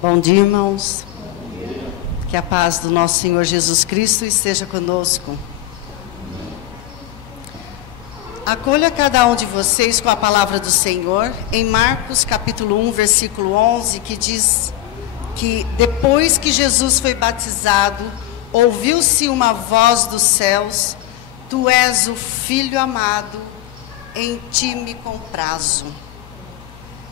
Bom dia, irmãos. Que a paz do nosso Senhor Jesus Cristo esteja conosco. Acolha cada um de vocês com a palavra do Senhor em Marcos capítulo 1, versículo 11, que diz que depois que Jesus foi batizado, ouviu-se uma voz dos céus: Tu és o Filho amado, em ti me comprazo.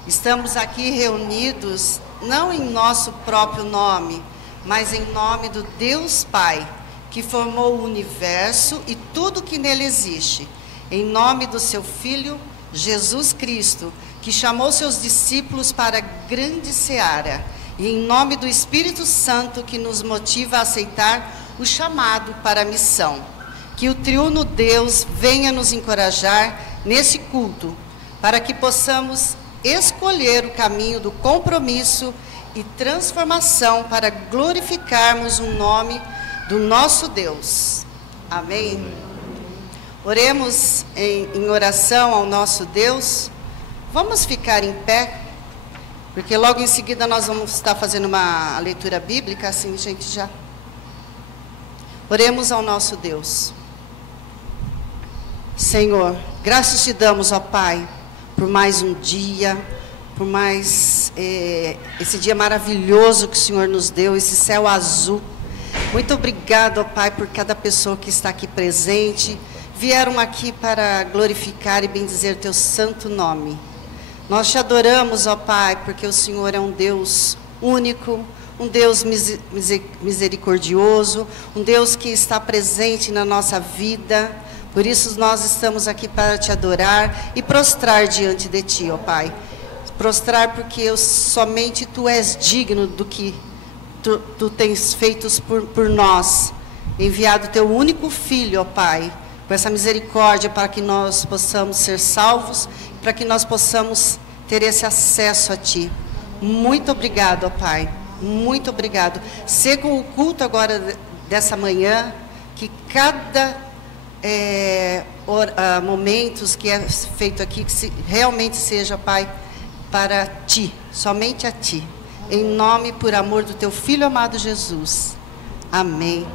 Estamos aqui reunidos não em nosso próprio nome, mas em nome do Deus Pai, que formou o universo e tudo que nele existe, em nome do seu Filho, Jesus Cristo, que chamou seus discípulos para a grande seara, e em nome do Espírito Santo, que nos motiva a aceitar o chamado para a missão. Que o triuno Deus venha nos encorajar nesse culto, para que possamos escolher o caminho do compromisso e transformação para glorificarmos o nome do nosso Deus. Amém? Oremos em oração ao nosso Deus. Vamos ficar em pé, porque logo em seguida nós vamos estar fazendo uma leitura bíblica, assim, gente, já. Oremos ao nosso Deus. Senhor, graças te damos, ó Pai, por mais um dia, por mais esse dia maravilhoso que o Senhor nos deu, esse céu azul. Muito obrigado, ó Pai, por cada pessoa que está aqui presente. Vieram aqui para glorificar e bendizer teu santo nome. Nós te adoramos, ó Pai, porque o Senhor é um Deus único, um Deus misericordioso, um Deus que está presente na nossa vida. Por isso nós estamos aqui para te adorar e prostrar diante de ti, ó Pai. Prostrar porque somente tu és digno do que tu tens feito por nós. Enviado teu único Filho, ó Pai, com essa misericórdia para que nós possamos ser salvos, para que nós possamos ter esse acesso a ti. Muito obrigado, ó Pai. Muito obrigado. Seja o culto agora dessa manhã, que cada momentos que é feito aqui, que realmente seja, Pai, para ti, somente a ti, em nome, por amor do teu Filho amado Jesus. Amém.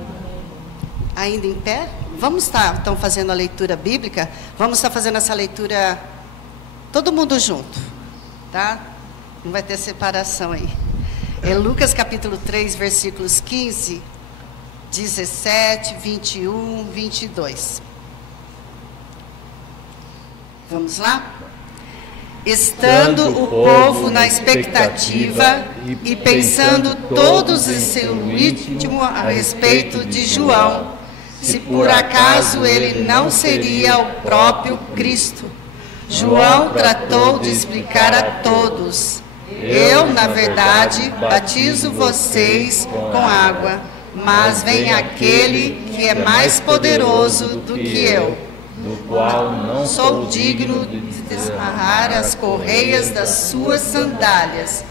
Ainda em pé? Vamos estar então fazendo a leitura bíblica. Vamos estar fazendo essa leitura todo mundo junto, tá? Não vai ter separação aí. É Lucas capítulo 3, versículos 15, 17, 21, 22. Vamos lá? Estando o povo na expectativa e pensando todos em seu íntimo a respeito de João, se por acaso ele não seria o próprio Cristo. João tratou de explicar a todos: eu, na verdade, batizo vocês com água, mas vem aquele que é mais poderoso do que eu, do qual não sou digno de desamarrar as correias das suas sandálias.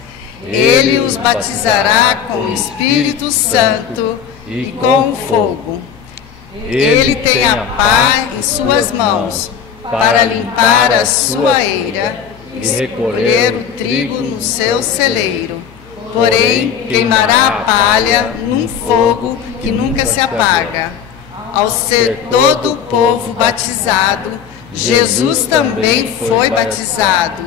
Ele os batizará com o Espírito Santo e com o fogo. Ele tem a pá em suas mãos para limpar a sua eira e recolher o trigo no seu celeiro. Porém, queimará a palha num fogo que nunca se apaga. Ao ser todo o povo batizado, Jesus também foi batizado.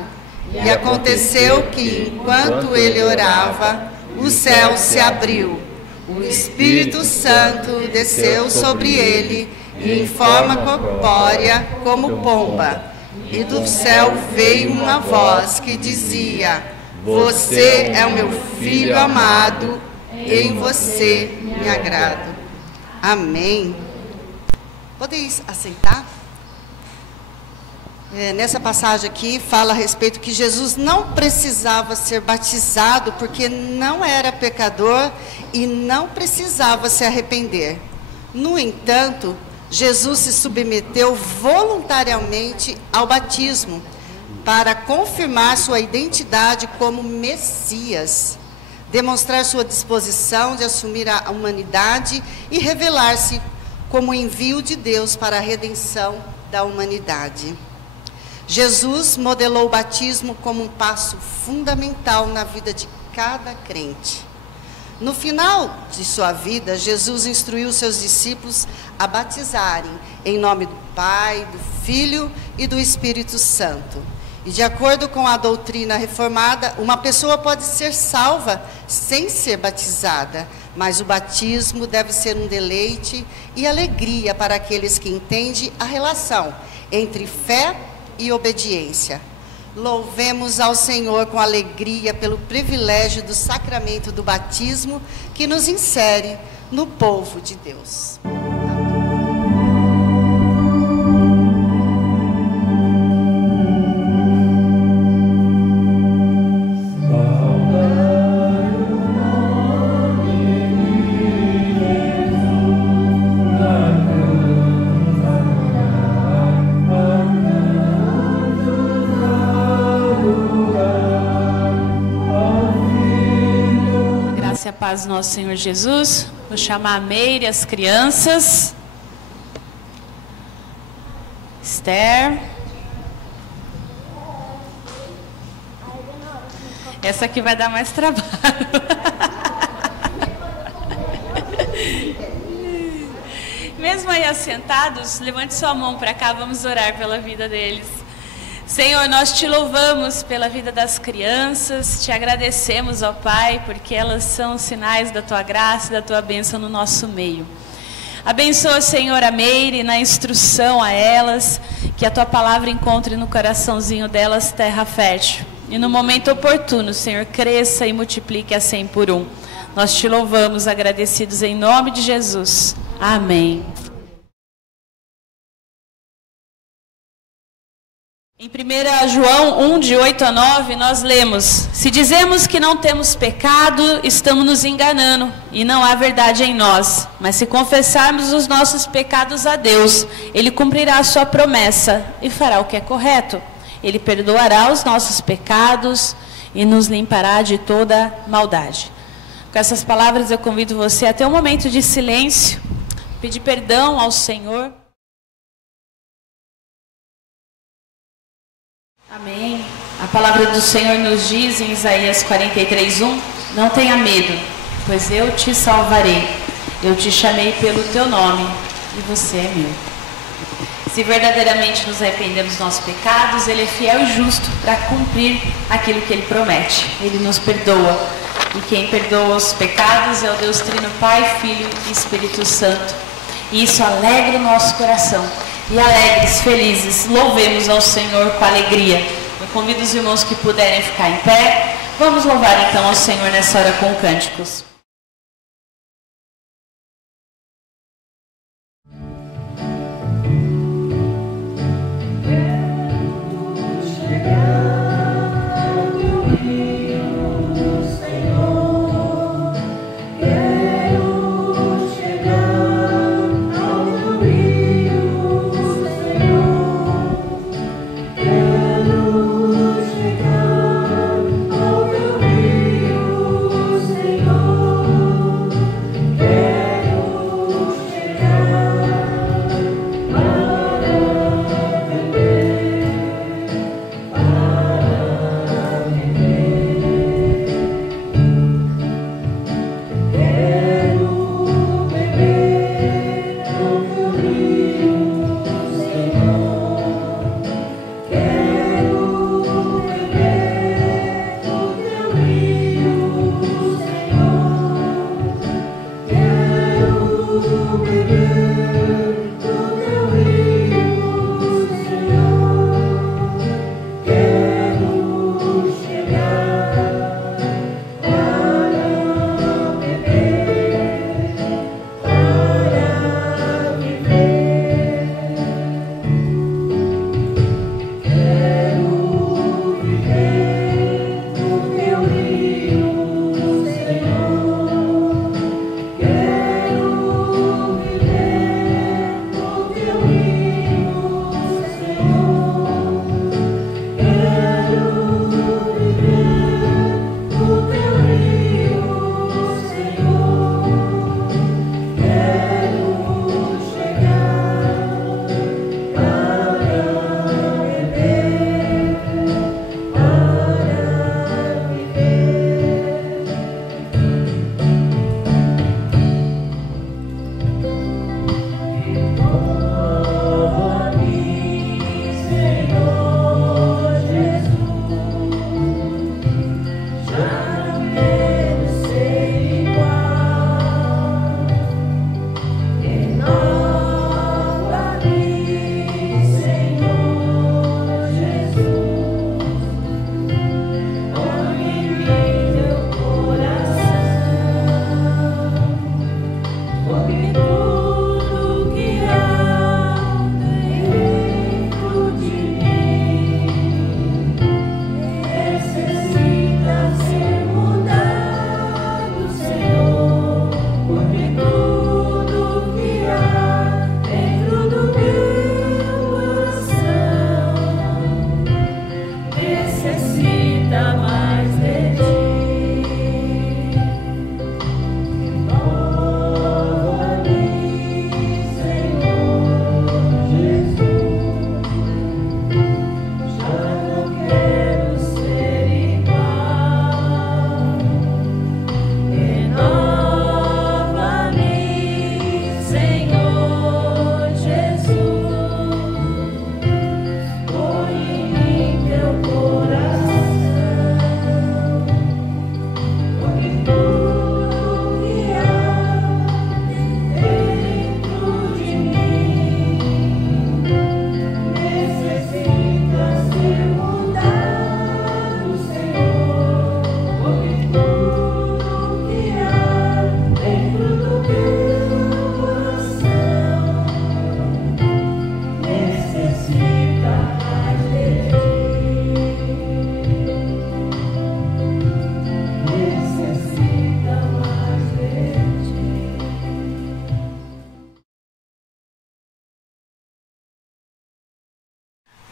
E aconteceu que, enquanto ele orava, o céu se abriu. O Espírito Santo desceu sobre ele e em forma corpórea como pomba. E do céu veio uma voz que dizia: você é o meu Filho amado, em você me agrado. Amém. Podeis aceitar? Nessa passagem aqui fala a respeito que Jesus não precisava ser batizado porque não era pecador e não precisava se arrepender. No entanto, Jesus se submeteu voluntariamente ao batismo para confirmar sua identidade como Messias, demonstrar sua disposição de assumir a humanidade e revelar-se como envio de Deus para a redenção da humanidade. Jesus modelou o batismo como um passo fundamental na vida de cada crente. No final de sua vida, Jesus instruiu seus discípulos a batizarem em nome do Pai, do Filho e do Espírito Santo. E de acordo com a doutrina reformada, uma pessoa pode ser salva sem ser batizada, mas o batismo deve ser um deleite e alegria para aqueles que entendem a relação entre fé e obediência. Louvemos ao Senhor com alegria pelo privilégio do sacramento do batismo que nos insere no povo de Deus. A paz do nosso Senhor Jesus. Vou chamar a Meire, as crianças. Esther. Essa aqui vai dar mais trabalho. Mesmo aí assentados, levante sua mão para cá, vamos orar pela vida deles. Senhor, nós te louvamos pela vida das crianças, te agradecemos, ó Pai, porque elas são sinais da tua graça e da tua bênção no nosso meio. Abençoa, Senhor, a Meire na instrução a elas, que a tua palavra encontre no coraçãozinho delas terra fértil. E no momento oportuno, Senhor, cresça e multiplique a 100 por 1. Nós te louvamos, agradecidos em nome de Jesus. Amém. Em 1 João 1, de 8 a 9, nós lemos: se dizemos que não temos pecado, estamos nos enganando, e não há verdade em nós. Mas se confessarmos os nossos pecados a Deus, Ele cumprirá a sua promessa e fará o que é correto. Ele perdoará os nossos pecados e nos limpará de toda maldade. Com essas palavras eu convido você a ter um momento de silêncio, pedir perdão ao Senhor. Amém. A palavra do Senhor nos diz em Isaías 43:1: não tenha medo, pois eu te salvarei. Eu te chamei pelo teu nome e você é meu. Se verdadeiramente nos arrependemos dos nossos pecados, Ele é fiel e justo para cumprir aquilo que Ele promete. Ele nos perdoa. E quem perdoa os pecados é o Deus Trino, Pai, Filho e Espírito Santo. E isso alegra o nosso coração. E alegres, felizes, louvemos ao Senhor com alegria. No Convido os irmãos que puderem ficar em pé. Vamos louvar então ao Senhor nessa hora com cânticos.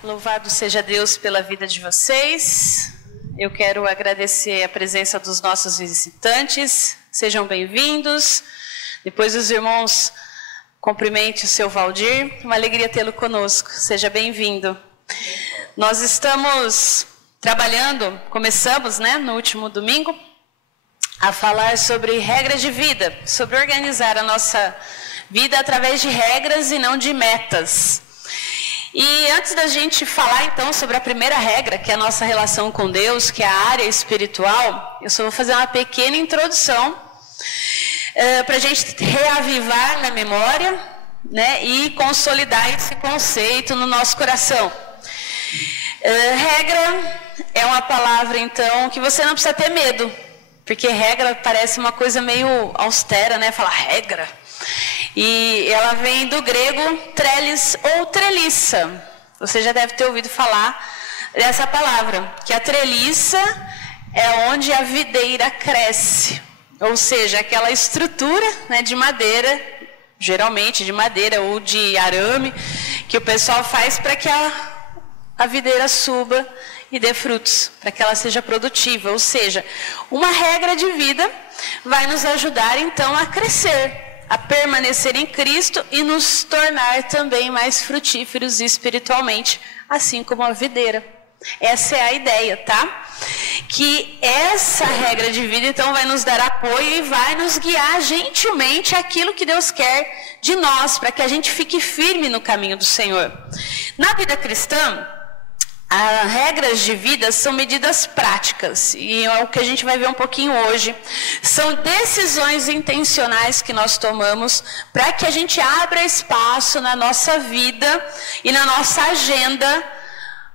Louvado seja Deus pela vida de vocês. Eu quero agradecer a presença dos nossos visitantes. Sejam bem-vindos. Depois os irmãos cumprimente o seu Valdir. Uma alegria tê-lo conosco. Seja bem-vindo. Nós estamos trabalhando, começamos, no último domingo, a falar sobre regras de vida, sobre organizar a nossa vida através de regras e não de metas. E antes da gente falar então sobre a primeira regra, que é a nossa relação com Deus, que é a área espiritual, eu só vou fazer uma pequena introdução para a gente reavivar na memória, e consolidar esse conceito no nosso coração. Regra é uma palavra, então, que você não precisa ter medo. Porque regra parece uma coisa meio austera, né? Falar regra. E ela vem do grego trelis ou treliça. Você já deve ter ouvido falar dessa palavra. Que a treliça é onde a videira cresce. Ou seja, aquela estrutura, né, de madeira, geralmente de madeira ou de arame, que o pessoal faz para que a videira suba e dê frutos, para que ela seja produtiva. Ou seja, uma regra de vida vai nos ajudar então a crescer, a permanecer em Cristo e nos tornar também mais frutíferos espiritualmente, assim como a videira. Essa é a ideia, tá? Que essa regra de vida então vai nos dar apoio e vai nos guiar gentilmente àquilo que Deus quer de nós, para que a gente fique firme no caminho do Senhor. Na vida cristã, as regras de vida são medidas práticas, e é o que a gente vai ver um pouquinho hoje. São decisões intencionais que nós tomamos para que a gente abra espaço na nossa vida e na nossa agenda,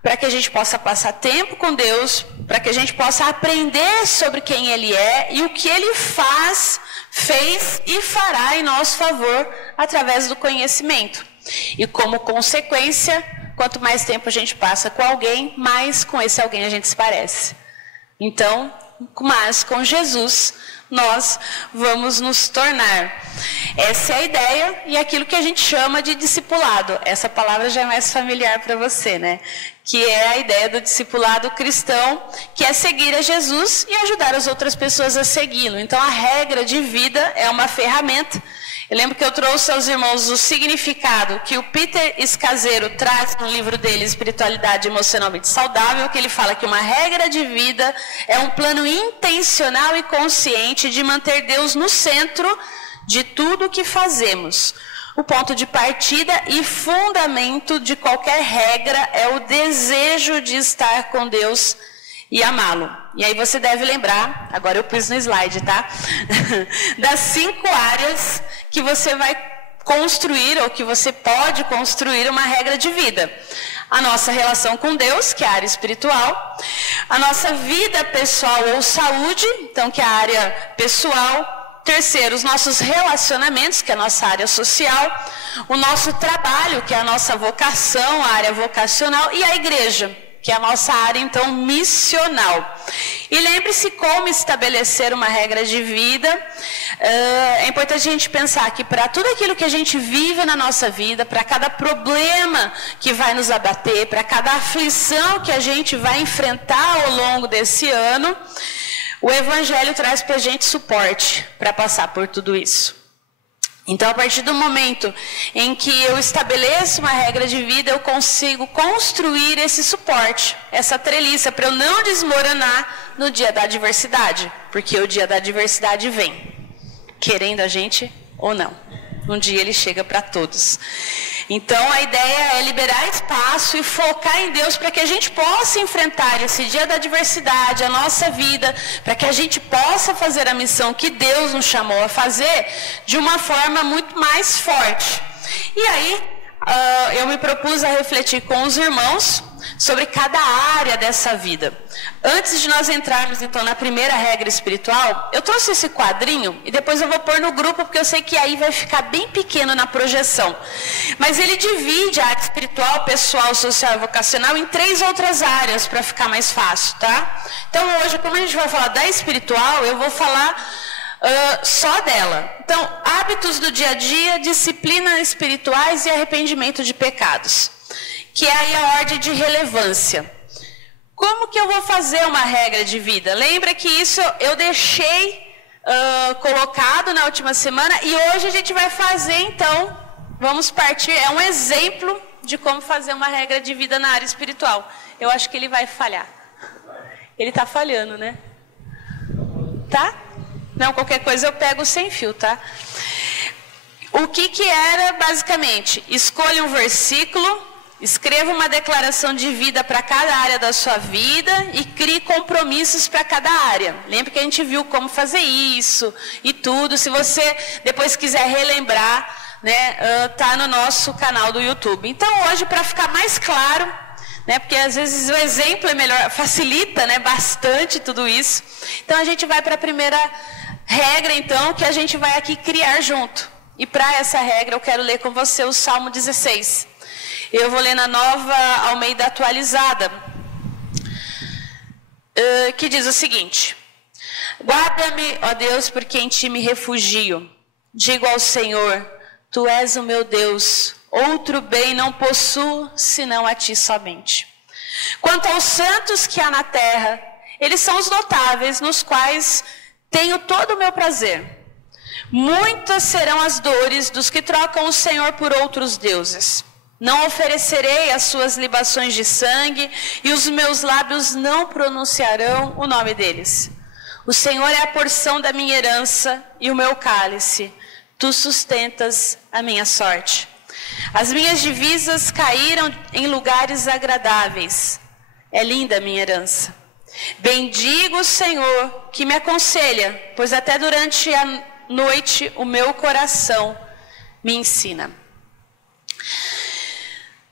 para que a gente possa passar tempo com Deus, para que a gente possa aprender sobre quem Ele é e o que Ele faz, fez e fará em nosso favor através do conhecimento. E como consequência, quanto mais tempo a gente passa com alguém, mais com esse alguém a gente se parece. Então, mas com Jesus, nós vamos nos tornar. Essa é a ideia e aquilo que a gente chama de discipulado. Essa palavra já é mais familiar para você, né? Que é a ideia do discipulado cristão, que é seguir a Jesus e ajudar as outras pessoas a segui-lo. Então, a regra de vida é uma ferramenta. Eu lembro que eu trouxe aos irmãos o significado que o Peter Scazzero traz no livro dele, Espiritualidade Emocionalmente Saudável, que ele fala que uma regra de vida é um plano intencional e consciente de manter Deus no centro de tudo o que fazemos. O ponto de partida e fundamento de qualquer regra é o desejo de estar com Deus e amá-lo. E aí você deve lembrar, agora eu pus no slide, tá? Das 5 áreas que você vai construir, ou que você pode construir uma regra de vida. A nossa relação com Deus, que é a área espiritual. A nossa vida pessoal ou saúde, então que é a área pessoal. Terceiro, os nossos relacionamentos, que é a nossa área social. O nosso trabalho, que é a nossa vocação, a área vocacional. E a igreja, que é a nossa área, então, missional. E lembre-se como estabelecer uma regra de vida. É importante a gente pensar que para tudo aquilo que a gente vive na nossa vida, para cada problema que vai nos abater, para cada aflição que a gente vai enfrentar ao longo desse ano, o Evangelho traz para a gente suporte para passar por tudo isso. Então, a partir do momento em que eu estabeleço uma regra de vida, eu consigo construir esse suporte, essa treliça, para eu não desmoronar no dia da adversidade. Porque o dia da adversidade vem, querendo a gente ou não. Um dia ele chega para todos. Então, a ideia é liberar espaço e focar em Deus para que a gente possa enfrentar esse dia da adversidade, a nossa vida, para que a gente possa fazer a missão que Deus nos chamou a fazer de uma forma muito mais forte. E aí, eu me propus a refletir com os irmãos sobre cada área dessa vida. Antes de nós entrarmos, então, na primeira regra espiritual, eu trouxe esse quadrinho e depois eu vou pôr no grupo, porque eu sei que aí vai ficar bem pequeno na projeção. Mas ele divide a área espiritual, pessoal, social e vocacional em 3 outras áreas, para ficar mais fácil, tá? Então, hoje, como a gente vai falar da espiritual, eu vou falar só dela. Então, hábitos do dia a dia, disciplinas espirituais e arrependimento de pecados, que é aí a ordem de relevância. Como que eu vou fazer uma regra de vida? Lembra que isso eu deixei colocado na última semana e hoje a gente vai fazer, então, vamos partir, é um exemplo de como fazer uma regra de vida na área espiritual. Eu acho que ele vai falhar. Ele está falhando, né? Tá? Não, qualquer coisa eu pego sem fio, tá? O que era, basicamente, escolha um versículo, escreva uma declaração de vida para cada área da sua vida e crie compromissos para cada área. Lembra que a gente viu como fazer isso e tudo. Se você depois quiser relembrar, né, tá no nosso canal do YouTube. Então hoje, para ficar mais claro, né? Porque às vezes o exemplo é melhor, facilita, né, bastante tudo isso. Então a gente vai para a primeira regra, então, que a gente vai aqui criar junto. E para essa regra eu quero ler com você o Salmo 16. Eu vou ler na Nova Almeida Atualizada, que diz o seguinte: guarda-me, ó Deus, porque em ti me refugio. Digo ao Senhor, tu és o meu Deus, outro bem não possuo, senão a ti somente. Quanto aos santos que há na terra, eles são os notáveis, nos quais tenho todo o meu prazer. Muitas serão as dores dos que trocam o Senhor por outros deuses. Não oferecerei as suas libações de sangue, e os meus lábios não pronunciarão o nome deles. O Senhor é a porção da minha herança e o meu cálice. Tu sustentas a minha sorte. As minhas divisas caíram em lugares agradáveis. É linda a minha herança. Bendigo o Senhor que me aconselha, pois até durante a noite o meu coração me ensina.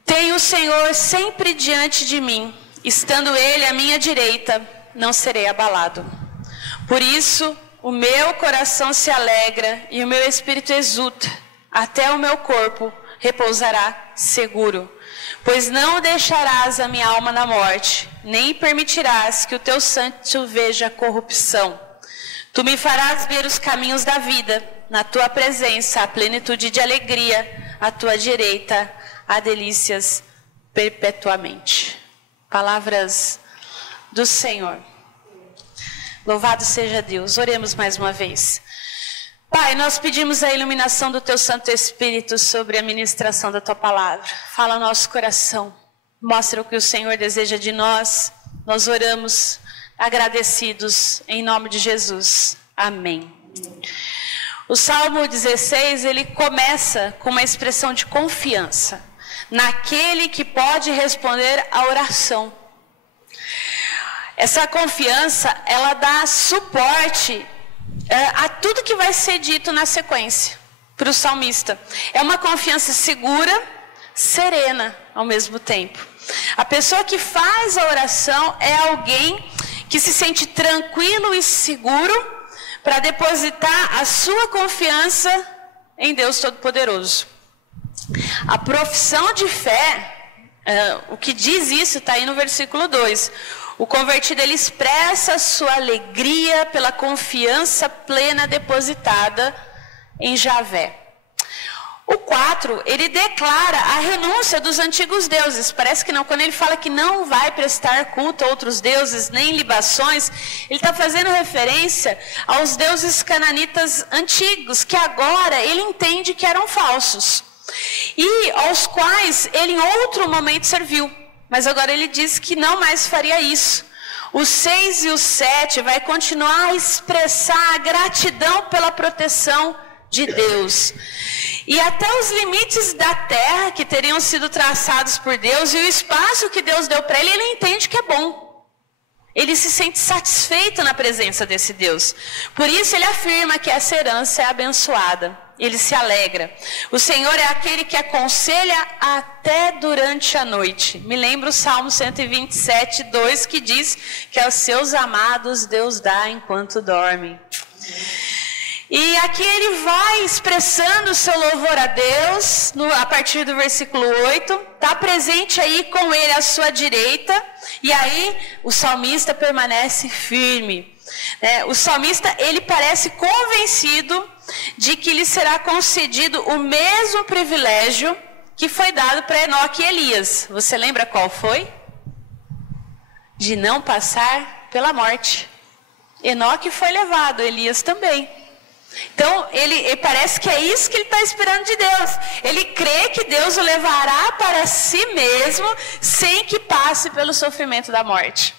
Tenho o Senhor sempre diante de mim, estando Ele à minha direita, não serei abalado. Por isso, o meu coração se alegra e o meu espírito exulta, até o meu corpo repousará seguro. Pois não deixarás a minha alma na morte, nem permitirás que o teu santo veja corrupção. Tu me farás ver os caminhos da vida, na tua presença a plenitude de alegria, à tua direita há delícias perpetuamente. Palavras do Senhor. Louvado seja Deus. Oremos mais uma vez. Pai, nós pedimos a iluminação do Teu Santo Espírito sobre a ministração da Tua Palavra. Fala ao nosso coração. Mostra o que o Senhor deseja de nós. Nós oramos agradecidos em nome de Jesus. Amém. O Salmo 16, ele começa com uma expressão de confiança naquele que pode responder à oração. Essa confiança, ela dá suporte a tudo que vai ser dito na sequência para o salmista. É uma confiança segura, serena ao mesmo tempo. A pessoa que faz a oração é alguém que se sente tranquilo e seguro para depositar a sua confiança em Deus Todo-Poderoso. A profissão de fé, o que diz isso está aí no versículo 2. O convertido, ele expressa a sua alegria pela confiança plena depositada em Javé. O 4, ele declara a renúncia dos antigos deuses. Parece que não, quando ele fala que não vai prestar culto a outros deuses, nem libações, ele está fazendo referência aos deuses cananitas antigos, que agora ele entende que eram falsos. E aos quais ele em outro momento serviu. Mas agora ele diz que não mais faria isso. O 6 e o 7 vai continuar a expressar a gratidão pela proteção de Deus. E até os limites da terra que teriam sido traçados por Deus e o espaço que Deus deu para ele, ele entende que é bom. Ele se sente satisfeito na presença desse Deus. Por isso ele afirma que essa herança é abençoada. Ele se alegra. O Senhor é aquele que aconselha até durante a noite. Me lembra o Salmo 127, 2, que diz que aos seus amados Deus dá enquanto dormem. E aqui ele vai expressando o seu louvor a Deus, a partir do versículo 8. Está presente aí com ele à sua direita. E aí o salmista permanece firme. O salmista, ele parece convencido de que lhe será concedido o mesmo privilégio que foi dado para Enoque e Elias. Você lembra qual foi? De não passar pela morte. Enoque foi levado, Elias também. Então, ele parece que é isso que ele está esperando de Deus. Ele crê que Deus o levará para si mesmo, sem que passe pelo sofrimento da morte.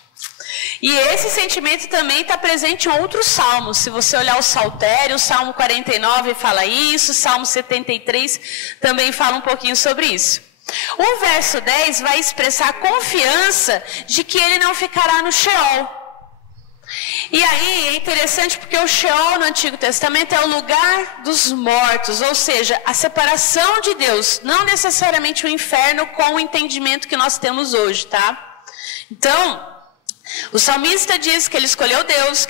E esse sentimento também está presente em outros salmos. Se você olhar o Saltério, o Salmo 49 fala isso, o Salmo 73 também fala um pouquinho sobre isso. O verso 10 vai expressar a confiança de que ele não ficará no Sheol. E aí é interessante porque o Sheol no Antigo Testamento é o lugar dos mortos, ou seja, a separação de Deus, não necessariamente o inferno com o entendimento que nós temos hoje, tá? Então, o salmista diz que ele escolheu Deus,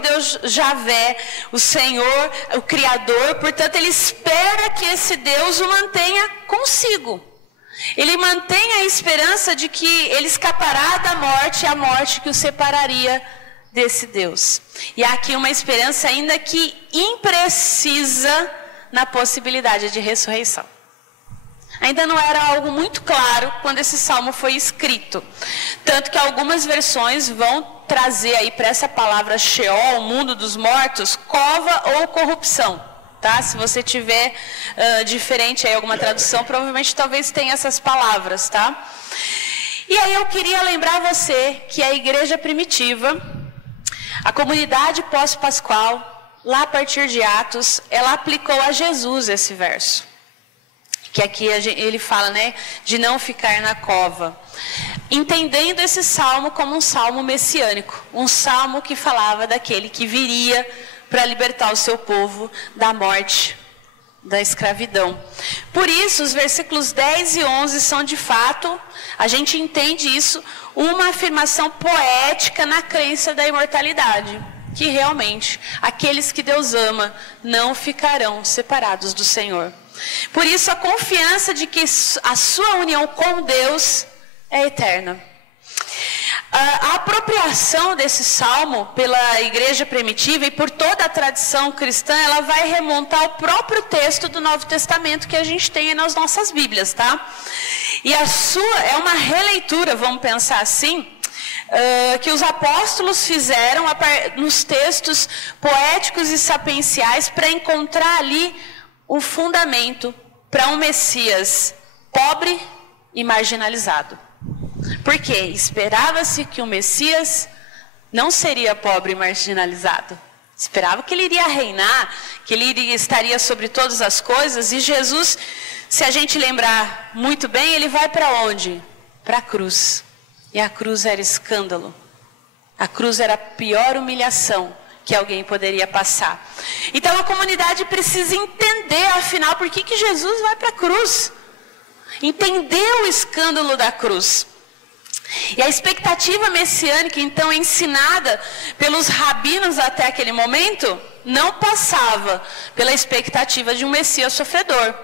Deus Javé, o Senhor, o Criador, portanto ele espera que esse Deus o mantenha consigo. Ele mantém a esperança de que ele escapará da morte, a morte que o separaria desse Deus. E há aqui uma esperança ainda que imprecisa na possibilidade de ressurreição. Ainda não era algo muito claro quando esse salmo foi escrito. Tanto que algumas versões vão trazer aí para essa palavra Sheol, mundo dos mortos, cova ou corrupção. Tá? Se você tiver diferente aí alguma tradução, provavelmente talvez tenha essas palavras, tá? E aí eu queria lembrar você que a igreja primitiva, a comunidade pós-pascual, lá a partir de Atos, ela aplicou a Jesus esse verso. Que aqui ele fala, né, de não ficar na cova. Entendendo esse salmo como um salmo messiânico. Um salmo que falava daquele que viria para libertar o seu povo da morte, da escravidão. Por isso, os versículos 10 e 11 são de fato, a gente entende isso, uma afirmação poética na crença da imortalidade. Que realmente, aqueles que Deus ama não ficarão separados do Senhor. Por isso, a confiança de que a sua união com Deus é eterna. A apropriação desse salmo pela igreja primitiva e por toda a tradição cristã, ela vai remontar ao próprio texto do Novo Testamento que a gente tem nas nossas Bíblias, tá? E a sua é uma releitura, vamos pensar assim, que os apóstolos fizeram nos textos poéticos e sapienciais para encontrar ali o fundamento para um Messias pobre e marginalizado. Porque esperava-se que o Messias não seria pobre e marginalizado. Esperava que ele iria reinar, que ele estaria sobre todas as coisas. E Jesus, se a gente lembrar muito bem, ele vai para onde? Para a cruz. E a cruz era escândalo. A cruz era a pior humilhação que alguém poderia passar. Então a comunidade precisa entender, afinal, por que Jesus vai para a cruz. Entender o escândalo da cruz. E a expectativa messiânica, então, ensinada pelos rabinos até aquele momento, não passava pela expectativa de um Messias sofredor.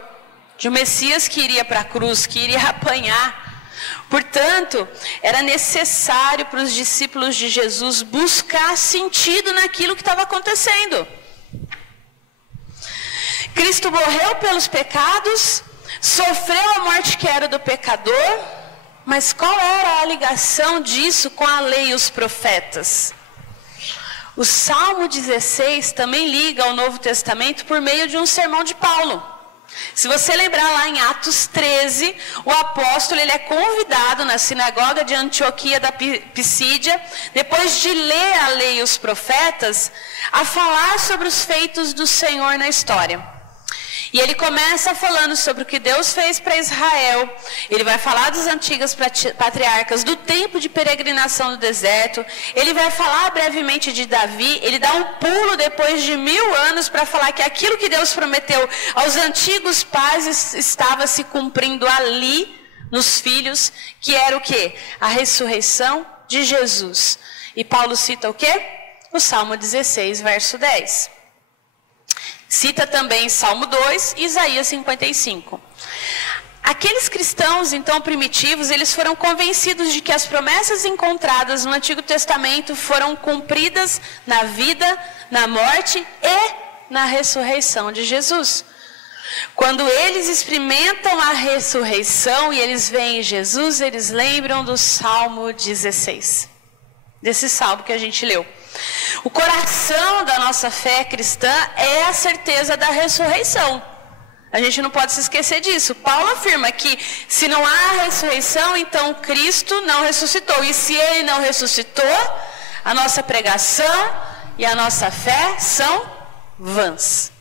De um Messias que iria para a cruz, que iria apanhar. Portanto, era necessário para os discípulos de Jesus buscar sentido naquilo que estava acontecendo. Cristo morreu pelos pecados, sofreu a morte que era do pecador, mas qual era a ligação disso com a lei e os profetas? O Salmo 16 também liga ao Novo Testamento por meio de um sermão de Paulo. Se você lembrar lá em Atos 13, o apóstolo ele é convidado na sinagoga de Antioquia da Pisídia, depois de ler a lei e os profetas, a falar sobre os feitos do Senhor na história. E ele começa falando sobre o que Deus fez para Israel. Ele vai falar dos antigos patriarcas, do tempo de peregrinação no deserto. Ele vai falar brevemente de Davi. Ele dá um pulo depois de 1000 anos para falar que aquilo que Deus prometeu aos antigos pais estava se cumprindo ali, nos filhos, que era o quê? A ressurreição de Jesus. E Paulo cita o quê? O Salmo 16, verso 10. Cita também Salmo 2 e Isaías 55. Aqueles cristãos, então, primitivos, eles foram convencidos de que as promessas encontradas no Antigo Testamento foram cumpridas na vida, na morte e na ressurreição de Jesus. Quando eles experimentam a ressurreição e eles veem Jesus, eles lembram do Salmo 16. Desse salmo que a gente leu. O coração da nossa fé cristã é a certeza da ressurreição. A gente não pode se esquecer disso. Paulo afirma que se não há ressurreição, então Cristo não ressuscitou. E se ele não ressuscitou, a nossa pregação e a nossa fé são vãs.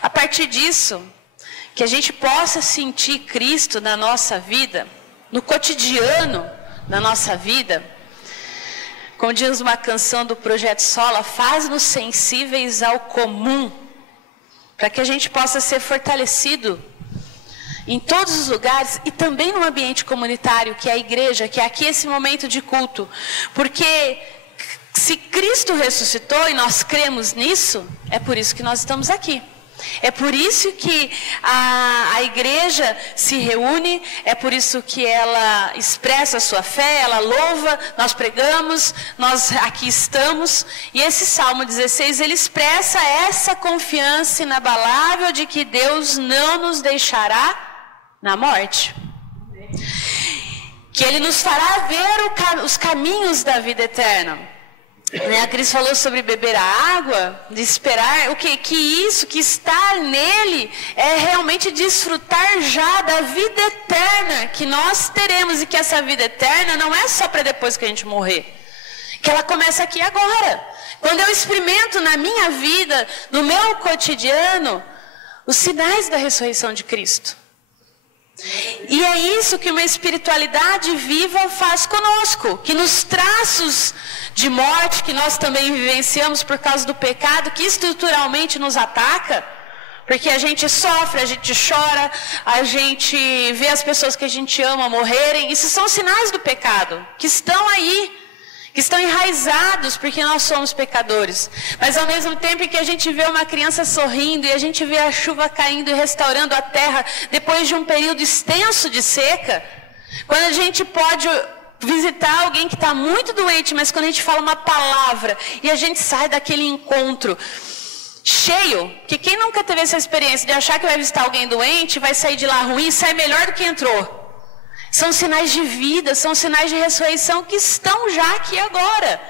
A partir disso, que a gente possa sentir Cristo na nossa vida, no cotidiano da nossa vida, como diz uma canção do Projeto Sola, faz-nos sensíveis ao comum, para que a gente possa ser fortalecido em todos os lugares e também no ambiente comunitário, que é a igreja, que é aqui esse momento de culto. Porque se Cristo ressuscitou e nós cremos nisso, é por isso que nós estamos aqui. É por isso que a igreja se reúne, é por isso que ela expressa a sua fé, ela louva, nós pregamos, nós aqui estamos. E esse Salmo 16, ele expressa essa confiança inabalável de que Deus não nos deixará na morte. Que Ele nos fará ver os caminhos da vida eterna. A Cris falou sobre beber a água, de esperar, que estar nele é realmente desfrutar já da vida eterna que nós teremos, e que essa vida eterna não é só para depois que a gente morrer, que ela começa aqui agora. Quando eu experimento na minha vida, no meu cotidiano, os sinais da ressurreição de Cristo. E é isso que uma espiritualidade viva faz conosco, que nos traços de morte que nós também vivenciamos por causa do pecado, que estruturalmente nos ataca, porque a gente sofre, a gente chora, a gente vê as pessoas que a gente ama morrerem. Isso são sinais do pecado, que estão aí, que estão enraizados porque nós somos pecadores. Mas ao mesmo tempo em que a gente vê uma criança sorrindo e a gente vê a chuva caindo e restaurando a terra depois de um período extenso de seca, quando a gente pode visitar alguém que está muito doente, mas quando a gente fala uma palavra e a gente sai daquele encontro cheio, que quem nunca teve essa experiência de achar que vai visitar alguém doente, vai sair de lá ruim, sai melhor do que entrou. São sinais de vida, são sinais de ressurreição que estão já aqui agora,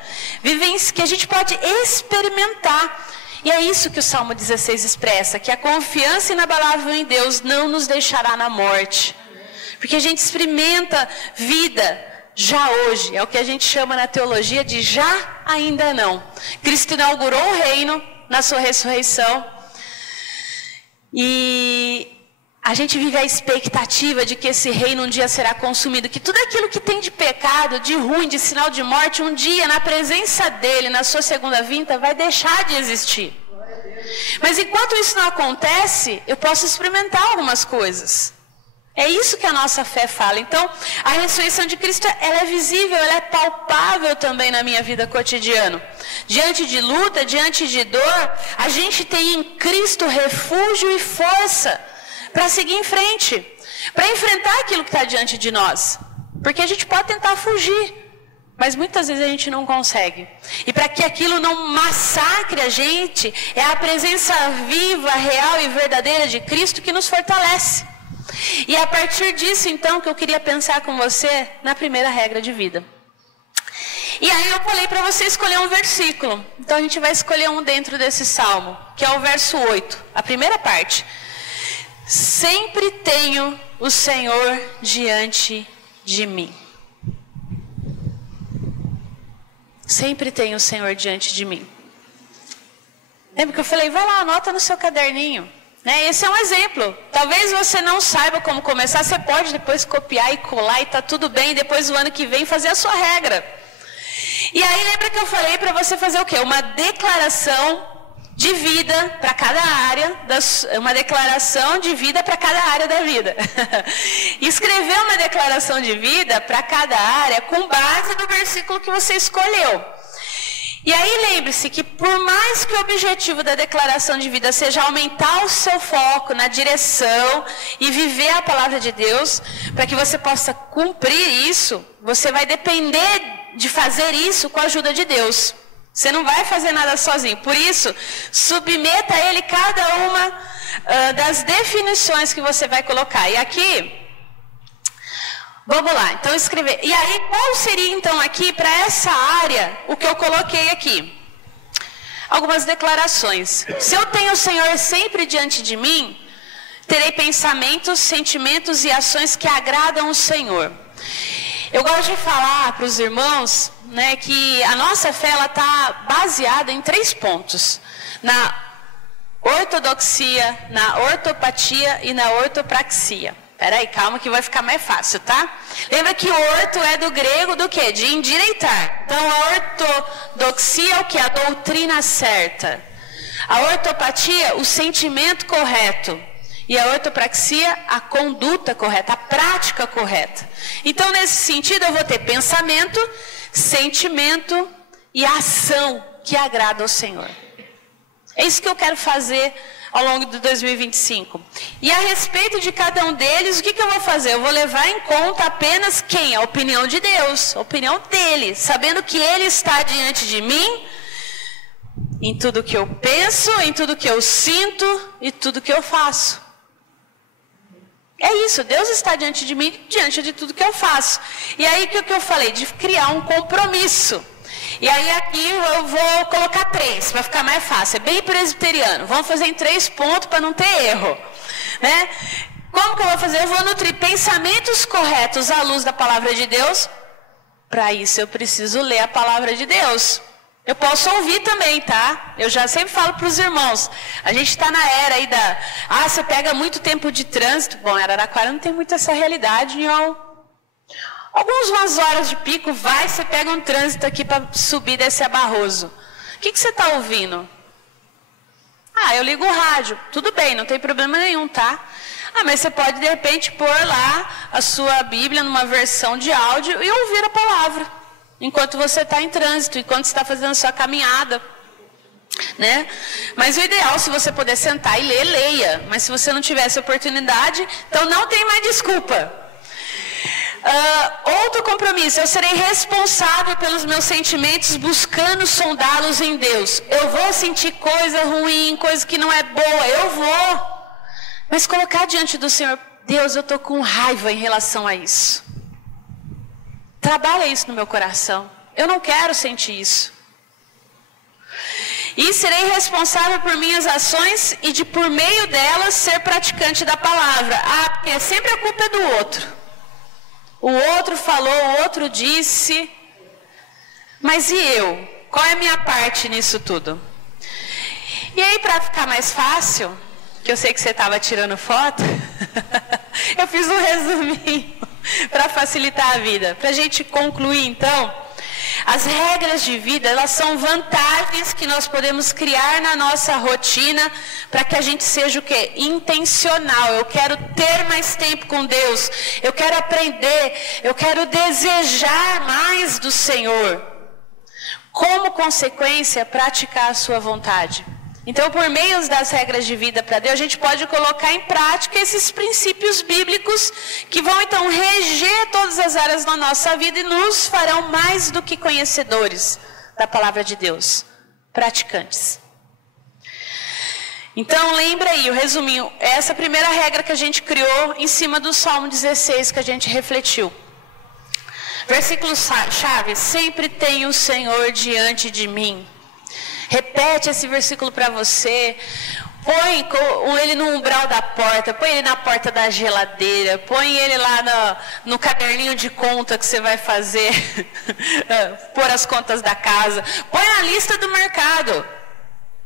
que a gente pode experimentar. E é isso que o Salmo 16 expressa, que a confiança inabalável em Deus não nos deixará na morte. Porque a gente experimenta vida já hoje, é o que a gente chama na teologia de já ainda não. Cristo inaugurou o reino na sua ressurreição, e a gente vive a expectativa de que esse reino um dia será consumido, que tudo aquilo que tem de pecado, de ruim, de sinal de morte, um dia na presença dele, na sua segunda vinda, vai deixar de existir. Mas enquanto isso não acontece, eu posso experimentar algumas coisas. É isso que a nossa fé fala. Então, a ressurreição de Cristo, ela é visível, ela é palpável também na minha vida cotidiana. Diante de luta, diante de dor, a gente tem em Cristo refúgio e força para seguir em frente, para enfrentar aquilo que está diante de nós. Porque a gente pode tentar fugir, mas muitas vezes a gente não consegue. E para que aquilo não massacre a gente, é a presença viva, real e verdadeira de Cristo que nos fortalece. E é a partir disso, então, que eu queria pensar com você na primeira regra de vida. E aí eu falei para você escolher um versículo. Então a gente vai escolher um dentro desse salmo, que é o verso 8, a primeira parte. Sempre tenho o Senhor diante de mim. Sempre tenho o Senhor diante de mim. Lembra que eu falei, vai lá, anota no seu caderninho. Esse é um exemplo. Talvez você não saiba como começar, você pode depois copiar e colar e está tudo bem, e depois o ano que vem fazer a sua regra. E aí lembra que eu falei para você fazer o quê? Uma declaração de vida para cada área, uma declaração de vida para cada área da vida. Escrever uma declaração de vida para cada área com base no versículo que você escolheu. E aí lembre-se que por mais que o objetivo da declaração de vida seja aumentar o seu foco na direção e viver a palavra de Deus, para que você possa cumprir isso, você vai depender de fazer isso com a ajuda de Deus. Você não vai fazer nada sozinho. Por isso, submeta a Ele cada uma das definições que você vai colocar. E aqui, vamos lá, então escrever. E aí, qual seria então aqui, para essa área, o que eu coloquei aqui? Algumas declarações. Se eu tenho o Senhor sempre diante de mim, terei pensamentos, sentimentos e ações que agradam o Senhor. Eu gosto de falar para os irmãos, que a nossa fé está baseada em 3 pontos. Na ortodoxia, na ortopatia e na ortopraxia. Peraí, calma que vai ficar mais fácil, tá? Lembra que orto é do grego do quê? De endireitar. Então, a ortodoxia é o quê? A doutrina certa. A ortopatia, o sentimento correto. E a ortopraxia, a conduta correta, a prática correta. Então, nesse sentido, eu vou ter pensamento, sentimento e ação que agrada ao Senhor. É isso que eu quero fazer ao longo de 2025. E a respeito de cada um deles, o que eu vou fazer? Eu vou levar em conta apenas quem? A opinião de Deus, a opinião dele, sabendo que ele está diante de mim, em tudo que eu penso, em tudo que eu sinto e tudo que eu faço. É isso, Deus está diante de mim, diante de tudo que eu faço. E aí o que eu falei? De criar um compromisso. E aí aqui eu vou colocar 3, para ficar mais fácil. É bem presbiteriano. Vamos fazer em 3 pontos para não ter erro. Né? Como que eu vou fazer? Eu vou nutrir pensamentos corretos à luz da palavra de Deus. Para isso eu preciso ler a palavra de Deus. Eu posso ouvir também, tá? Eu já sempre falo para os irmãos. A gente está na era aí da... você pega muito tempo de trânsito. Bom, Araraquara não tem muito essa realidade, não. Algumas horas de pico, você pega um trânsito aqui para subir e descer a Barroso. O que você está ouvindo? Eu ligo o rádio. Tudo bem, não tem problema nenhum, tá? Mas você pode, de repente, pôr lá a sua Bíblia numa versão de áudio e ouvir a palavra. Enquanto você está em trânsito, enquanto você está fazendo a sua caminhada. Né? Mas o ideal, se você puder sentar e ler, leia. Mas se você não tiver essa oportunidade, então não tem mais desculpa. Outro compromisso, eu serei responsável pelos meus sentimentos, buscando sondá-los em Deus. Eu vou sentir coisa ruim, coisa que não é boa, eu vou. Mas colocar diante do Senhor, Deus, eu estou com raiva em relação a isso. Trabalha isso no meu coração. Eu não quero sentir isso. E serei responsável por minhas ações e de por meio delas ser praticante da palavra. Porque sempre a culpa é do outro. O outro falou, o outro disse. Mas e eu? Qual é a minha parte nisso tudo? E aí, para ficar mais fácil, que eu sei que você estava tirando foto, eu fiz um resuminho para facilitar a vida. Para a gente concluir, então, as regras de vida, elas são vantagens que nós podemos criar na nossa rotina para que a gente seja o quê? Intencional. Eu quero ter mais tempo com Deus. Eu quero aprender. Eu quero desejar mais do Senhor. Como consequência, praticar a sua vontade. Então, por meio das regras de vida para Deus, a gente pode colocar em prática esses princípios bíblicos que vão, então, reger todas as áreas da nossa vida e nos farão mais do que conhecedores da palavra de Deus, praticantes. Então, lembra aí, o resuminho, essa primeira regra que a gente criou em cima do Salmo 16 que a gente refletiu. Versículo-chave, sempre tenho o Senhor diante de mim. Repete esse versículo para você. Põe ele no umbral da porta, põe ele na porta da geladeira, põe ele lá no caderninho de conta que você vai fazer, pôr as contas da casa, põe na lista do mercado.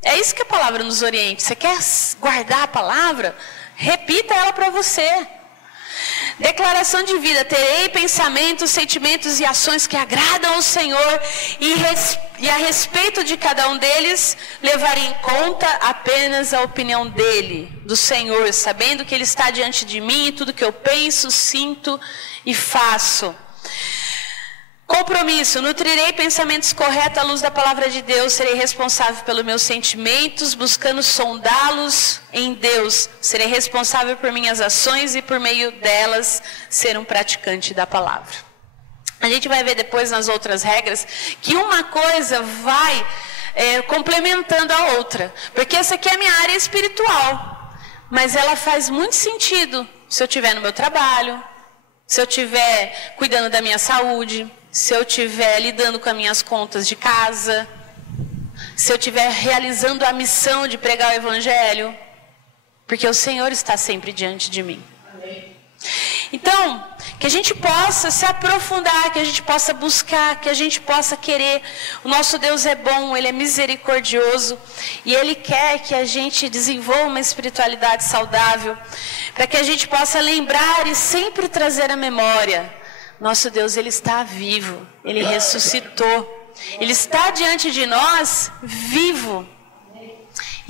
É isso que a palavra nos orienta. Você quer guardar a palavra? Repita ela para você. Declaração de vida, terei pensamentos, sentimentos e ações que agradam ao Senhor e a respeito de cada um deles, levarei em conta apenas a opinião dele, do Senhor, sabendo que ele está diante de mim e tudo que eu penso, sinto e faço. Compromisso, nutrirei pensamentos corretos à luz da palavra de Deus, serei responsável pelos meus sentimentos, buscando sondá-los em Deus. Serei responsável por minhas ações e por meio delas ser um praticante da palavra. A gente vai ver depois nas outras regras que uma coisa vai complementando a outra. Porque essa aqui é a minha área espiritual, mas ela faz muito sentido se eu estiver no meu trabalho, se eu estiver cuidando da minha saúde, se eu estiver lidando com as minhas contas de casa, se eu estiver realizando a missão de pregar o Evangelho, porque o Senhor está sempre diante de mim. Amém. Então, que a gente possa se aprofundar, que a gente possa buscar, que a gente possa querer. O nosso Deus é bom, Ele é misericordioso e Ele quer que a gente desenvolva uma espiritualidade saudável, para que a gente possa lembrar e sempre trazer à memória. Nosso Deus, Ele está vivo, Ele ressuscitou, Ele está diante de nós, vivo.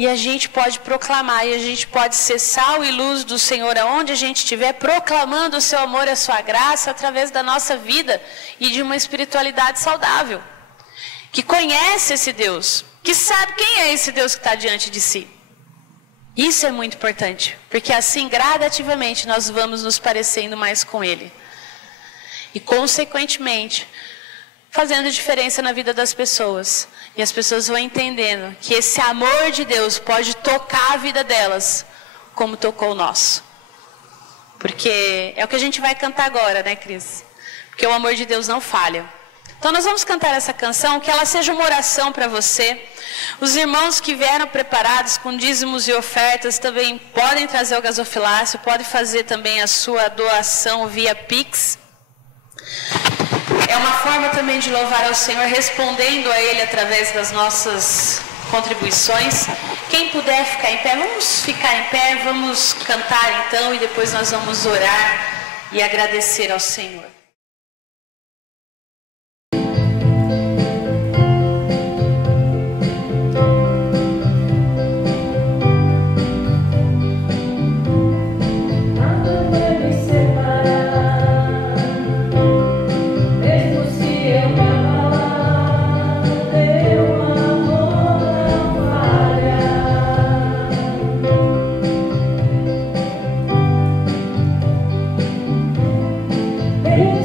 E a gente pode proclamar, e a gente pode ser sal e luz do Senhor aonde a gente estiver, proclamando o seu amor e a sua graça através da nossa vida e de uma espiritualidade saudável. Que conhece esse Deus, que sabe quem é esse Deus que está diante de si. Isso é muito importante, porque assim gradativamente nós vamos nos parecendo mais com Ele. E consequentemente, fazendo diferença na vida das pessoas. E as pessoas vão entendendo que esse amor de Deus pode tocar a vida delas, como tocou o nosso. Porque é o que a gente vai cantar agora, né, Cris? Porque o amor de Deus não falha. Então nós vamos cantar essa canção, que ela seja uma oração para você. Os irmãos que vieram preparados com dízimos e ofertas também podem trazer o gasofilácio, podem fazer também a sua doação via Pix. É uma forma também de louvar ao Senhor, respondendo a Ele através das nossas contribuições. Quem puder ficar em pé, vamos ficar em pé, vamos cantar então e depois nós vamos orar e agradecer ao Senhor. Hey.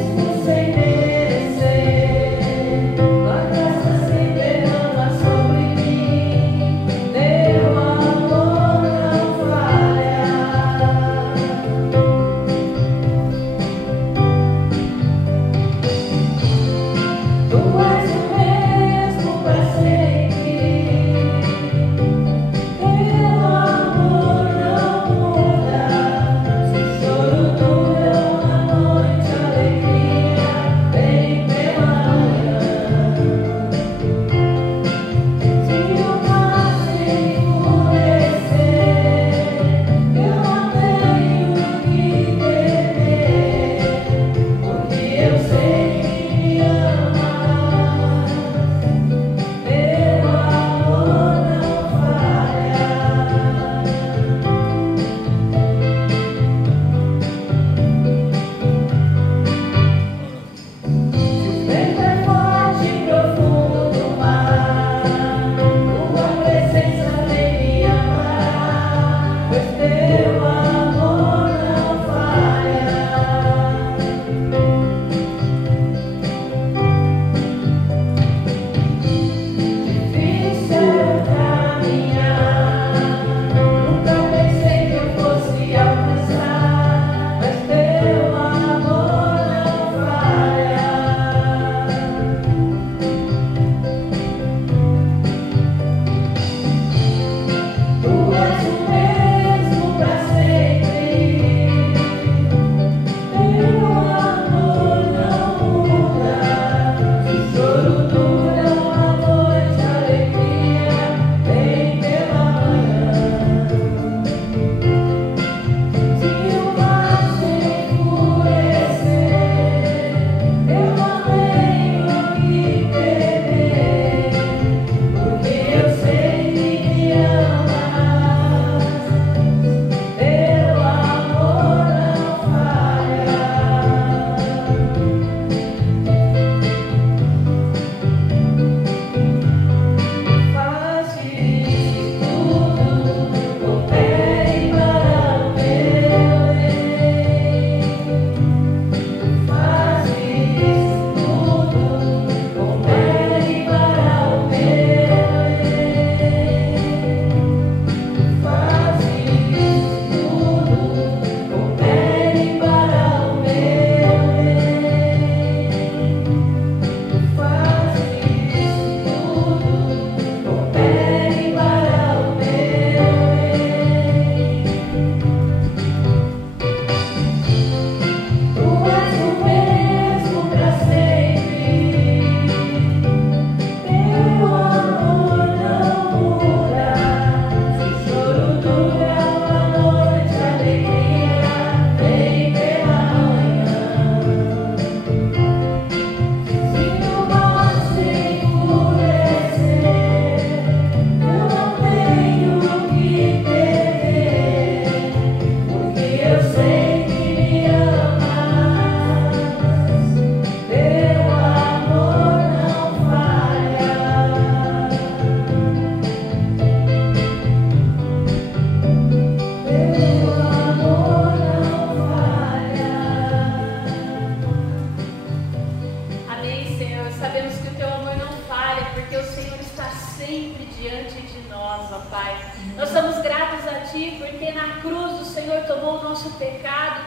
diante de nós, ó Pai. Nós somos gratos a Ti, porque na cruz o Senhor tomou o nosso pecado,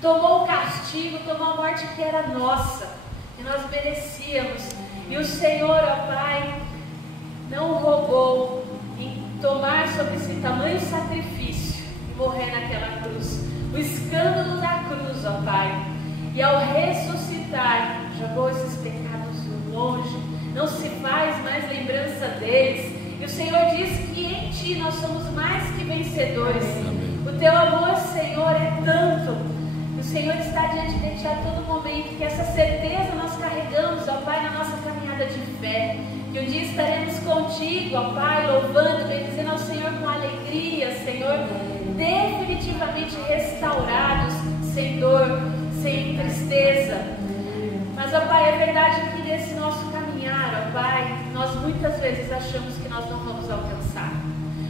tomou o castigo, tomou a morte que era nossa, que nós merecíamos. E o Senhor, ó Pai, não roubou em tomar sobre si tamanho sacrifício e morrer naquela cruz. O escândalo da cruz, ó Pai. E ao ressuscitar, jogou esses pecados longe, não se faz mais lembrança deles. E o Senhor diz que em Ti nós somos mais que vencedores. O Teu amor, Senhor, é tanto. O Senhor está diante de Ti a todo momento, que essa certeza nós carregamos, ó Pai, na nossa caminhada de fé. Que um dia estaremos contigo, ó Pai, louvando, bendizendo ao Senhor com alegria, Senhor, definitivamente restaurados, sem dor, sem tristeza. Mas, ó Pai, é verdade que nesse nosso caminhar, ó Pai, nós muitas vezes achamos que nós não vamos alcançar.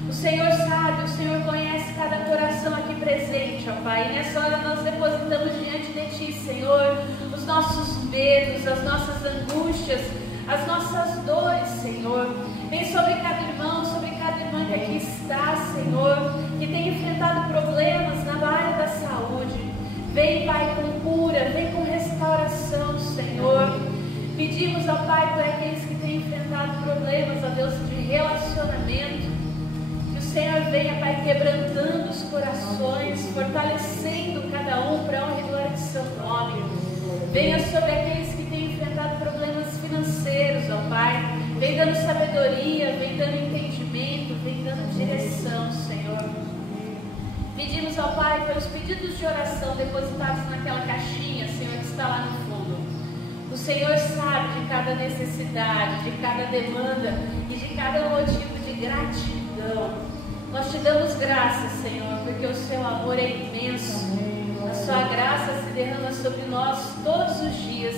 O Senhor sabe, o Senhor conhece cada coração aqui presente, ó Pai. E nessa hora nós depositamos diante de Ti, Senhor, os nossos medos, as nossas angústias, as nossas dores, Senhor. Vem sobre cada irmão, sobre cada irmã que aqui está, Senhor, que tem enfrentado problemas na área da saúde. Vem, Pai, com cura, vem com restauração, Senhor. Pedimos, ó Pai, por aqueles que têm enfrentado problemas, ó Deus, de relacionamento. Que o Senhor venha, Pai, quebrantando os corações, fortalecendo cada um para a honra e glória de Seu nome. Venha sobre aqueles que têm enfrentado problemas financeiros, ó Pai. Vem dando sabedoria, vem dando entendimento, vem dando direção, Senhor. Pedimos ao Pai pelos pedidos de oração depositados naquela caixinha, Senhor, que está lá no fundo. O Senhor sabe de cada necessidade, de cada demanda e de cada motivo de gratidão. Nós Te damos graças, Senhor, porque o Seu amor é imenso. A Sua graça se derrama sobre nós todos os dias,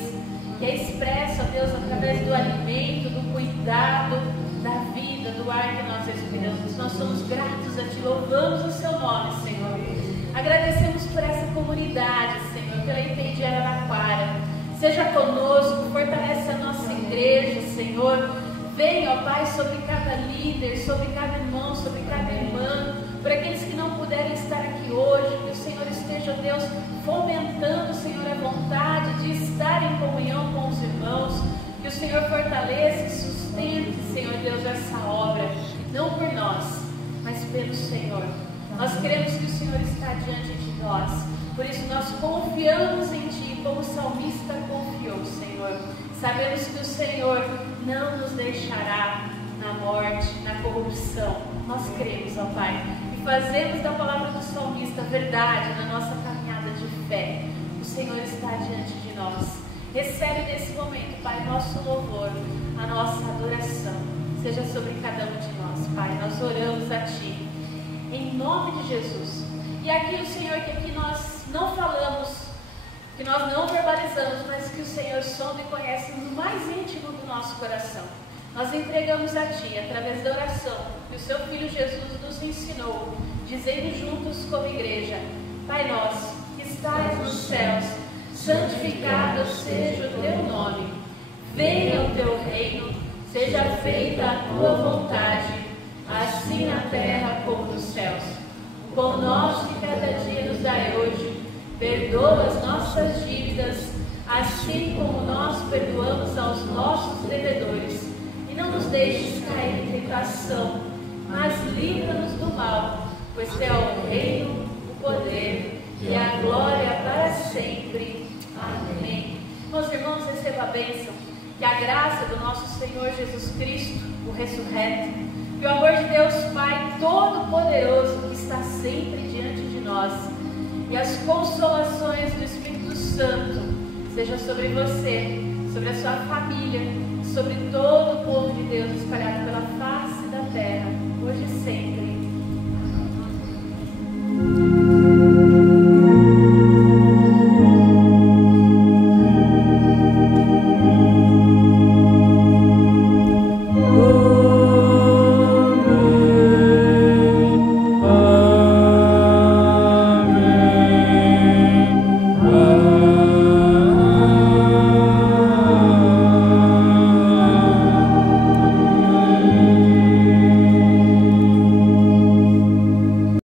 que é expresso, ó Deus, através do alimento, do cuidado, da vida, do ar que nós respiramos. Nós somos gratos a Ti, louvamos o Seu nome, Senhor. Agradecemos por essa comunidade, Senhor, pela IPD Araraquara. Seja conosco, fortalece a nossa igreja, Senhor. Venha, ó Pai, sobre cada líder, sobre cada irmão, sobre cada irmã, por aqueles que não puderem estar aqui hoje, que o Senhor esteja, Deus, fomentando, Senhor, a vontade de estar em comunhão com os irmãos. Que o Senhor fortaleça e sustente, Senhor Deus, essa obra, não por nós, mas pelo Senhor. Nós queremos que o Senhor está diante de nós, por isso nós confiamos em Ti, como o salmista confiou, Senhor. Sabemos que o Senhor não nos deixará na morte, na corrupção. Nós cremos, ó Pai, e fazemos da palavra do salmista verdade na nossa caminhada de fé. O Senhor está diante de nós. Recebe nesse momento, Pai, nosso louvor, a nossa adoração. Seja sobre cada um de nós, Pai. Nós oramos a Ti, em nome de Jesus. E aquilo, Senhor, que aqui nós não falamos, que nós não verbalizamos, mas que o Senhor sonda e conhece no mais íntimo do nosso coração. Nós entregamos a Ti, através da oração, que o Seu Filho Jesus nos ensinou, dizendo juntos como igreja: Pai nosso, que estás nos céus, santificado seja o Teu nome. Venha o Teu reino, seja feita a Tua vontade, assim na terra como nos céus. O pão nosso de cada dia nos dai hoje. Perdoa as nossas dívidas, assim como nós perdoamos aos nossos devedores. E não nos deixes cair em tentação, mas livra-nos do mal, pois Teu é o reino, o poder e a glória para sempre. Amém. Meus irmãos, receba a bênção. Que a graça do nosso Senhor Jesus Cristo, o ressurreto, que o amor de Deus Pai Todo-Poderoso, que está sempre diante de nós, e as consolações do Espírito Santo seja sobre você, sobre a sua família, sobre todo o povo de Deus espalhado pela